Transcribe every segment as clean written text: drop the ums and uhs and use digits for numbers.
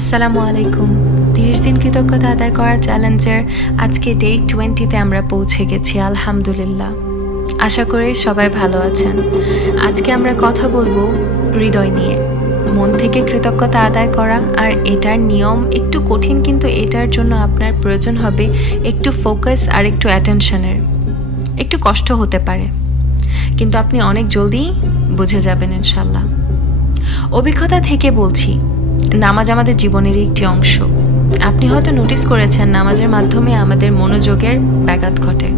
আসসালামু আলাইকুম। 30 দিন কৃতজ্ঞতা আদায় করা চ্যালেঞ্জের আজকে ডে 20-তে আমরা পৌঁছে গেছি আলহামদুলিল্লাহ। আশা করি সবাই ভালো আছেন। আজকে আমরা কথা বলবো হৃদয় নিয়ে। মন থেকে কৃতজ্ঞতা আদায় করা, আর এটার নিয়ম একটু কঠিন, কিন্তু এটার জন্য আপনার প্রয়োজন হবে একটু ফোকাস আর একটু অ্যাটেনশনের। একটু কষ্ট হতে পারে, কিন্তু আপনি অনেক জলদি বুঝে যাবেন ইনশাল্লাহ। অভিজ্ঞতা থেকে বলছি, নামাজ আমাদের জীবনেরই একটি অংশ। আপনি হয়তো নোটিস করেছেন নামাজের মাধ্যমে আমাদের মনোযোগের ব্যাঘাত ঘটে।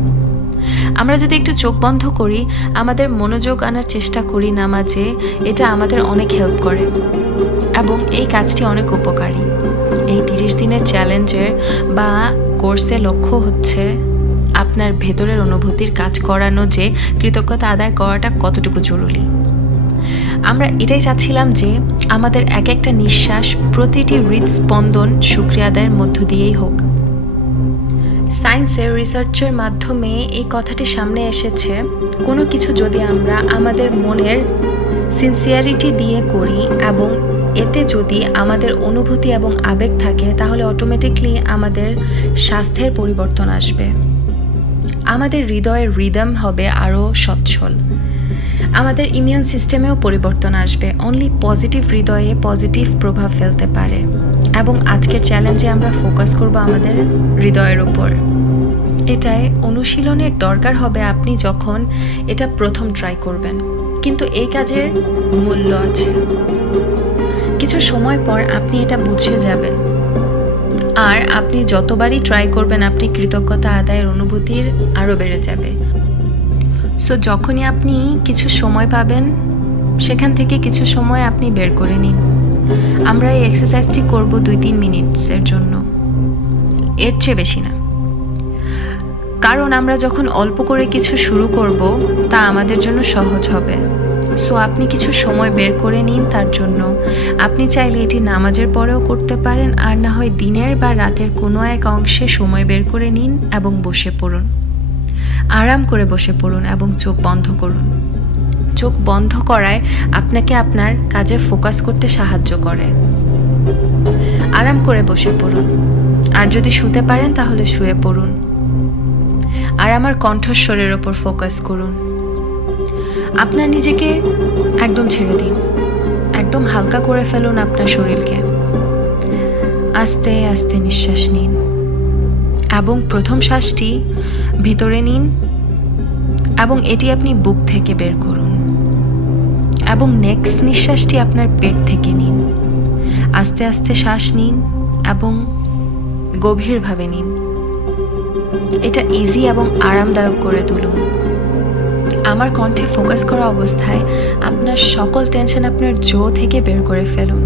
আমরা যদি একটু চোখ বন্ধ করি, আমাদের মনোযোগ আনার চেষ্টা করি নামাজে, এটা আমাদের অনেক হেল্প করে এবং এই কাজটি অনেক উপকারী। এই 30 দিনের চ্যালেঞ্জের বা কোর্সে লক্ষ্য হচ্ছে আপনার ভেতরের অনুভূতির কাজ করানো, যে কৃতজ্ঞতা আদায় করাটা কতটুকু জরুরি। আমরা এটাই চাচ্ছিলাম যে আমাদের এক একটা নিঃশ্বাস, প্রতিটি হৃদস্পন্দন শুকরিয়া আদায়ের মধ্য দিয়েই হোক। সায়েন্সের রিসার্চের মাধ্যমে এই কথাটি সামনে এসেছে, কোনো কিছু যদি আমরা আমাদের মনের সিনসিয়ারিটি দিয়ে করি এবং এতে যদি আমাদের অনুভূতি এবং আবেগ থাকে, তাহলে অটোমেটিকলি আমাদের স্বাস্থ্যের পরিবর্তন আসবে। আমাদের হৃদয়ের রিদম হবে আরও সচ্ছল। আমাদের ইমিউন সিস্টেমেও পরিবর্তন আসবে। অনলি পজিটিভ হৃদয়ে পজিটিভ প্রভাব ফেলতে পারে। এবং আজকের চ্যালেঞ্জে আমরা ফোকাস করব আমাদের হৃদয়ের ওপর। এটাই অনুশীলনের দরকার হবে আপনি যখন এটা প্রথম ট্রাই করবেন, কিন্তু এই কাজের মূল্য আছে। কিছু সময় পর আপনি এটা বুঝে যাবেন, আর আপনি যতবারই ট্রাই করবেন আপনি কৃতজ্ঞতা আদায়ের অনুভূতির আরও বেড়ে যাবে। সো যখনই আপনি কিছু সময় পাবেন, সেখান থেকে কিছু সময় আপনি বের করে নিন। আমরা এই এক্সারসাইজটি করব 2-3 মিনিটসের জন্য, এর চেয়ে বেশি না। কারণ আমরা যখন অল্প করে কিছু শুরু করব, তা আমাদের জন্য সহজ হবে। সো আপনি কিছু সময় বের করে নিন তার জন্য। আপনি চাইলে এটি নামাজের পরেও করতে পারেন, আর না হয় দিনের বা রাতের কোনো এক অংশে সময় বের করে নিন এবং বসে পড়ুন। আরাম করে বসে পড়ুন এবং চোখ বন্ধ করুন। চোখ বন্ধ করায় আপনাকে আপনার কাজে ফোকাস করতে সাহায্য করে। আরাম করে বসে পড়ুন, আর যদি শুতে পারেন তাহলে শুয়ে পড়ুন। আর আমার কণ্ঠস্বরের ওপর ফোকাস করুন। আপনার নিজেকে একদম ছেড়ে দিন, একদম হালকা করে ফেলুন আপনার শরীরকে। আস্তে আস্তে নিঃশ্বাস নিন এবং প্রথম শ্বাসটি ভিতরে নিন এবং এটি আপনি বুক থেকে বের করুন, এবং নেক্সট নিঃশ্বাসটি আপনার পেট থেকে নিন। আস্তে আস্তে শ্বাস নিন এবং গভীরভাবে নিন। এটা ইজি এবং আরামদায়ক করে তুলুন। আমার কণ্ঠে ফোকাস করা অবস্থায় আপনার সকল টেনশন আপনার জো থেকে বের করে ফেলুন।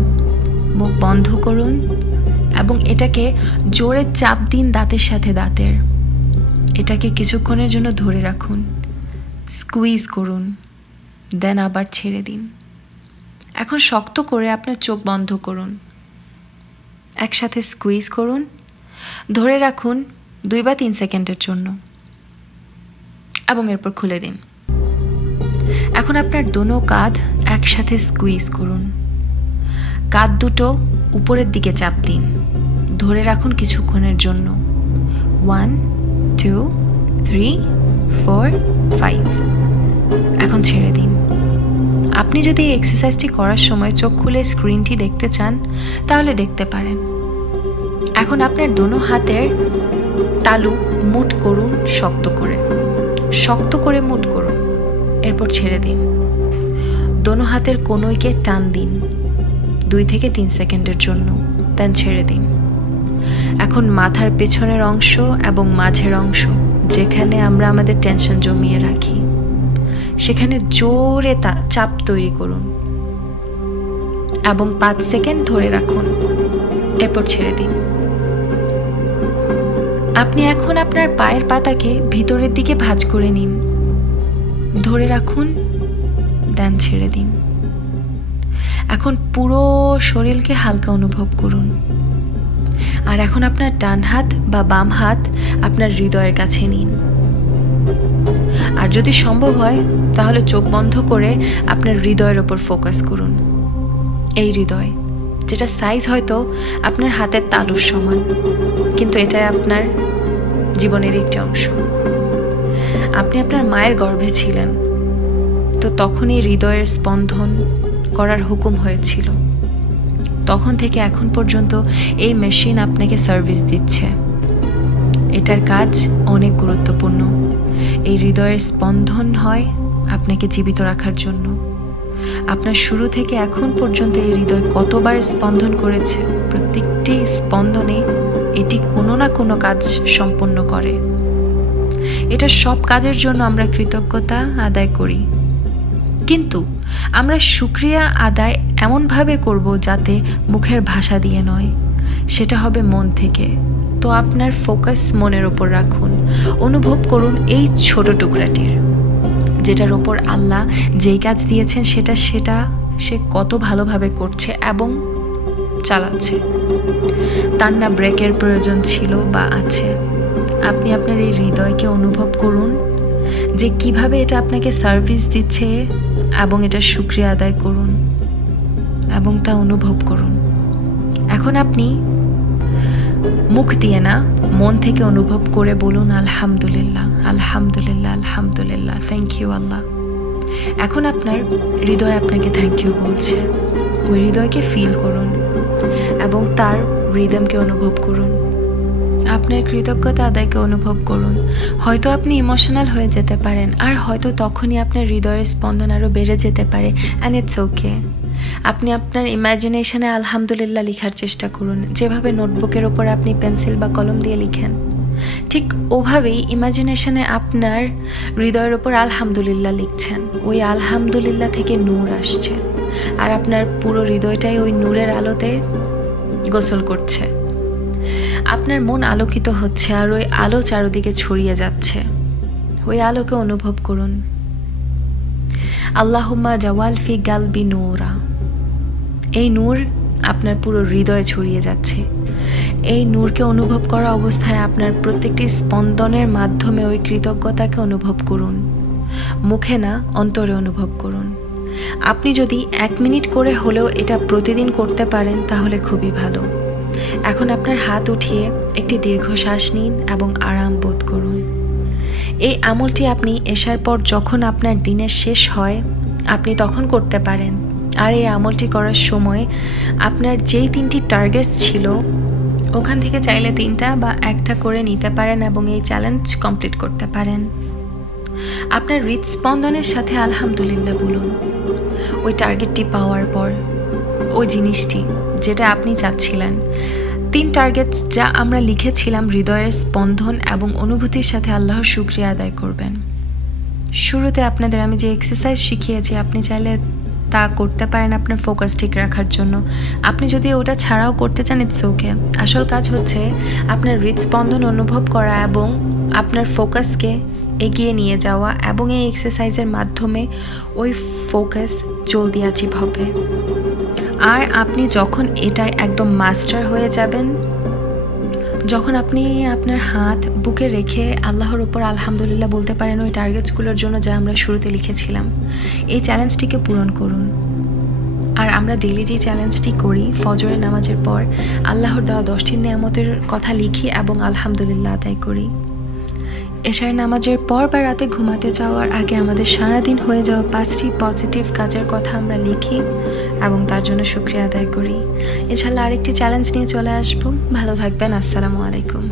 মুখ বন্ধ করুন এবং এটাকে জোরে চাপ দিন দাঁতের সাথে দাঁতের। এটাকে কিছুক্ষণের জন্য ধরে রাখুন, স্কুইজ করুন, দেন আবার ছেড়ে দিন। এখন শক্ত করে আপনার চোখ বন্ধ করুন। একসাথে স্কুইজ করুন, ধরে রাখুন 2 বা 3 সেকেন্ডের জন্য এবং এরপর খুলে দিন। এখন আপনার দোনো কাঁধ একসাথে স্কুইজ করুন। কাঁধ দুটো উপরের দিকে চাপ দিন, ধরে রাখুন কিছুক্ষণের জন্য। 1 2 3 4 5। এখন ছেড়ে দিন। আপনি যদি এই এক্সারসাইজটি করার সময় চোখ খুলে স্ক্রিনটি দেখতে চান, তাহলে দেখতে পারেন। এখন আপনার দোনো হাতের তালু মুঠ করুন, শক্ত করে শক্ত করে মুঠ করুন। এরপর ছেড়ে দিন। দোনো হাতের কনুইকে টান দিন 2 থেকে 3 সেকেন্ডের জন্য, দেন ছেড়ে দিন। এখন মাথার পেছনের অংশ এবং মাঝের অংশ, যেখানে আমরা আমাদের টেনশন জমিয়ে রাখি, সেখানে জোরে চাপ তৈরি করুন এবং 5 সেকেন্ড ধরে রাখুন। এরপর ছেড়ে দিন। আপনি এখন আপনার পায়ের পাতাকে ভিতরের দিকে ভাঁজ করে নিন, ধরে রাখুন, দেন ছেড়ে দিন। এখন পুরো শরীরকে হালকা অনুভব করুন। আর এখন আপনার ডান হাত বা বাম হাত আপনার হৃদয়ের কাছে নিন। আর যদি সম্ভব হয় তাহলে চোখ বন্ধ করে আপনার হৃদয়ের ওপর ফোকাস করুন। এই হৃদয় যেটা সাইজ হয়তো আপনার হাতের তালুর সমান, কিন্তু এটাই আপনার জীবনের একটি অংশ। আপনি আপনার মায়ের গর্ভে ছিলেন, তো তখনই হৃদয়ের স্পন্দন করার হুকুম হয়েছিল। তখন থেকে এখন পর্যন্ত এই মেশিন আপনাকে সার্ভিস দিচ্ছে। এটার কাজ অনেক গুরুত্বপূর্ণ। এই হৃদয়ের স্পন্দন হয় আপনাকে জীবিত রাখার জন্য। আপনার শুরু থেকে এখন পর্যন্ত এই হৃদয় কতবার স্পন্দন করেছে, প্রত্যেকটি স্পন্দনে এটি কোনো না কোনো কাজ সম্পন্ন করে। এটা সব কাজের জন্য আমরা কৃতজ্ঞতা আদায় করি, কিন্তু আমরা শুকরিয়া আদায় এমনভাবে করব যাতে মুখের ভাষা দিয়ে নয়, সেটা হবে মন থেকে। তো আপনার ফোকাস মনের ওপর রাখুন, অনুভব করুন এই ছোট টুকরাটির, যেটার ওপর আল্লাহ যেই কাজ দিয়েছেন সেটা সে কত ভালোভাবে করছে এবং চালাচ্ছে। তার না ব্রেকের প্রয়োজন ছিল বা আছে। আপনি আপনার এই হৃদয়কে অনুভব করুন যে কিভাবে এটা আপনাকে সার্ভিস দিচ্ছে, এবং এটা শুকরিয়া আদায় করুন এবং তা অনুভব করুন। এখন আপনি মুখ দিয়ে না, মন থেকে অনুভব করে বলুন আলহামদুলিল্লাহ, আলহামদুলিল্লাহ, আলহামদুলিল্লাহ, থ্যাংক ইউ আল্লাহ। এখন আপনার হৃদয় আপনাকে থ্যাংক ইউ বলছে। ওই হৃদয়কে ফিল করুন এবং তার রিদমকে অনুভব করুন। আপনার কৃতজ্ঞতা আদায়কে অনুভব করুন। হয়তো আপনি ইমোশনাল হয়ে যেতে পারেন, আর হয়তো তখনই আপনার হৃদয়ের স্পন্দন আরও বেড়ে যেতে পারে, অ্যান্ড ইটস ওকে। আপনি আপনার ইমাজিনেশনে আলহামদুলিল্লাহ লেখার চেষ্টা করুন। যেভাবে নোটবুকের ওপর আপনি পেন্সিল বা কলম দিয়ে লিখেন, ঠিক ওভাবেই ইমাজিনেশনে আপনার হৃদয়ের ওপর আলহামদুলিল্লাহ লিখছেন। ওই আলহামদুলিল্লাহ থেকে নূর আসছে, আর আপনার পুরো হৃদয়টাই ওই নূরের আলোতে গোসল করছে। আপনার মন আলোকিত হচ্ছে, আর ওই আলো চারদিকে ছড়িয়ে যাচ্ছে। ওই আলোকে অনুভব করুন। আল্লাহুম্মা জাওয়াল ফি গালবি নূরা। এই নূর আপনার পুরো হৃদয়ে ছড়িয়ে যাচ্ছে। এই নূরকে অনুভব করা অবস্থায় আপনার প্রত্যেকটি স্পন্দনের মাধ্যমে ওই কৃতজ্ঞতাকে অনুভব করুন। মুখে না, অন্তরে অনুভব করুন। আপনি যদি 1 মিনিট করে হলেও এটা প্রতিদিন করতে পারেন তাহলে খুবই ভালো। এখন আপনার হাত উঠিয়ে একটি দীর্ঘশ্বাস নিন এবং আরাম বোধ করুন। এই আমলটি আপনি এশার পর যখন আপনার দিনের শেষ হয় আপনি তখন করতে পারেন। আর এই আমলটি করার সময় আপনার যেই 3টি টার্গেটস ছিল ওখান থেকে চাইলে 3টা বা 1টা করে নিতে পারেন এবং এই চ্যালেঞ্জ কমপ্লিট করতে পারেন। আপনার হৃদস্পন্দনের সাথে আলহামদুলিল্লাহ বলুন। ওই টার্গেটটি পাওয়ার পর ওই জিনিসটি যেটা আপনি চাচ্ছিলেন, 3 টার্গেটস যা আমরা লিখেছিলাম হৃদয়ের স্পন্দন এবং অনুভূতির সাথে আল্লাহর শুকরিয়া আদায় করবেন। শুরুতে আপনাদের আমি যে এক্সারসাইজ শিখিয়েছি আপনি চাইলে তা করতে পারেন আপনার ফোকাস ঠিক রাখার জন্য। আপনি যদি ওটা ছাড়াও করতে চান ইটস ওকে। আসল কাজ হচ্ছে আপনার হৃদস্পন্দন অনুভব করা এবং আপনার ফোকাসকে এগিয়ে নিয়ে যাওয়া, এবং এই এক্সারসাইজের মাধ্যমে ওই ফোকাস জলদি অ্যাচিভ হবে। আর আপনি যখন এটাই একদম মাস্টার হয়ে যাবেন, যখন আপনি আপনার হাত বুকে রেখে আল্লাহর ওপর আলহামদুলিল্লাহ বলতে পারেন ওই টার্গেটসগুলোর জন্য যা আমরা শুরুতে লিখেছিলাম, এই চ্যালেঞ্জটিকে পূরণ করুন। আর আমরা ডেইলি যে চ্যালেঞ্জটি করি ফজরের নামাজের পর আল্লাহর দেওয়া 10টি নেয়ামতের কথা লিখি এবং আলহামদুলিল্লাহ আদায় করি। এশার নামাজের পর বা রাতে ঘুমাতে যাওয়ার আগে আমাদের সারাদিন হয়ে যাওয়া 5টি পজিটিভ কাজের কথা আমরা লিখি এবং তার জন্য শুকরিয়া আদায় করি। ইনশাআল্লাহ আরেকটি চ্যালেঞ্জ নিয়ে চলে আসবো। ভালো থাকবেন। আসসালামু আলাইকুম।